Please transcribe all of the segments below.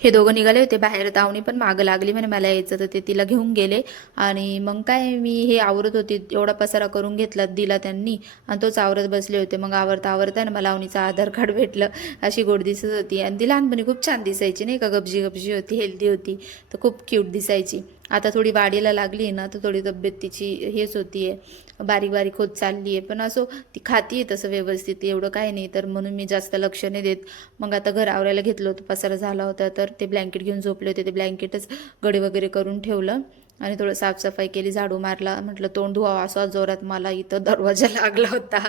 हे दोघं निघाले होते बाहेर. दावणी पण मागं लागली म्हणे मला यायचं, तर ते तिला घेऊन गेले. आणि मग काय मी हे आवरत होती, एवढा पसारा करून घेतला दिला त्यांनी आणि तोच आवरत बसले होते. मग आवरता आवरता ना मला अवनीचं आधार कार्ड भेटलं. अशी गोड दिसत होती आणि ती लहानपणी खूप छान दिसायची नाही का, गपजी गपजी होती, हेल्दी होती, तर खूप क्यूट दिसायची. आता थोडी वाढीला लागली ना, तर थोडी तब्येत तिची हेच होती आहे, बारीक बारीक होत चालली आहे. पण असो ती खाती तसं व्यवस्थित, एवढं काय नाही, तर म्हणून मी जास्त लक्ष नाही देत. मग आता घर आवरायला घेतलं होतं, पसारा झाला होता, तर ते ब्लँकेट घेऊन झोपले होते. ते ब्लँकेटच गडे वगैरे करून ठेवलं आणि थोडं साफसफाई केली, झाडू मारला. म्हटलं तोंड धुवा, असा जोरात मला इथं दरवाजा लागला होता.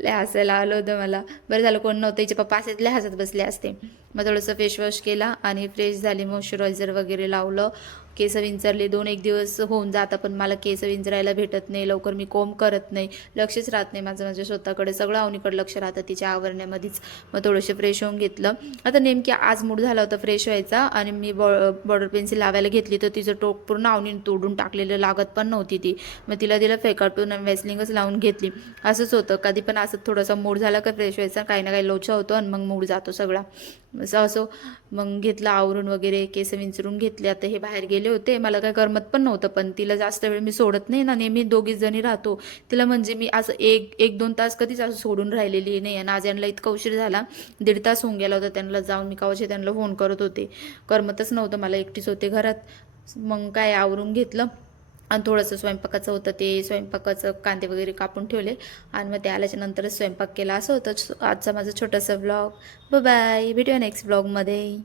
लय हसायला आलं होतं मला. बरं झालं कोण नव्हतं, हिचे पप्पा असेच लय हसत बसले असते. मग थोडंसं फेसवॉश केला आणि फ्रेश झाली, मॉइश्चरायझर वगैरे लावलं. केस विंचरले, 2-1 दिवस होऊन जातात, पण मला केस विंचरायला भेटत नाही लवकर, मी कोंब करत नाही, लक्षच राहत नाही माझं माझ्या स्वतःकडे, सगळं अवनीकडे लक्ष राहतं तिच्या आवरण्यामध्येच. मग थोडंसं फ्रेश होऊन घेतलं. आता नेमकी आज मूड झाला होता फ्रेश व्हायचा आणि मी बॉर्डर पेन्सिल लावायला घेतली, तर तिचं टोक पूर्ण अवनीने तोडून टाकलेलं, लागत पण नव्हती ती. मग तिला दिलं फेकाटून आणि वेस्लिंगच लावून घेतली. असंच होतं कधी पण, असं थोडासा मूड झाला का फ्रेश व्हायचा, काही ना काही लोचा होतो आणि मग मूड जातो सगळा. असं असो मग घेतलं आवरून वगैरे, केस विंचरून घेतले. आता हे बाहेर गेले होते, मला काय करमत पण नव्हतं, पण तिला जास्त वेळ मी सोडत नाही ना, नेहमी दोघीच जणी राहतो. तिला म्हणजे मी असं 1-2 तास कधीच असं सोडून राहिलेली नाही. आणि आज यांना इतका उशीर झाला, 1.5 तास होऊन गेला होता त्यांना जाऊन. मी कवाचे त्यांना फोन करत होते, करमतच नव्हतं मला, एकटीच होते घरात. मग काय आवरून घेतलं आणि थोडंसं स्वयंपाकाचं होतं, ते स्वयंपाकाचं कांदे वगैरे कापून ठेवले आणि मग ते आल्याच्या नंतरच स्वयंपाक केला. असं होतं आजचा माझा छोटासा ब्लॉग. बाय, भेटूया नेक्स्ट ब्लॉगमध्ये.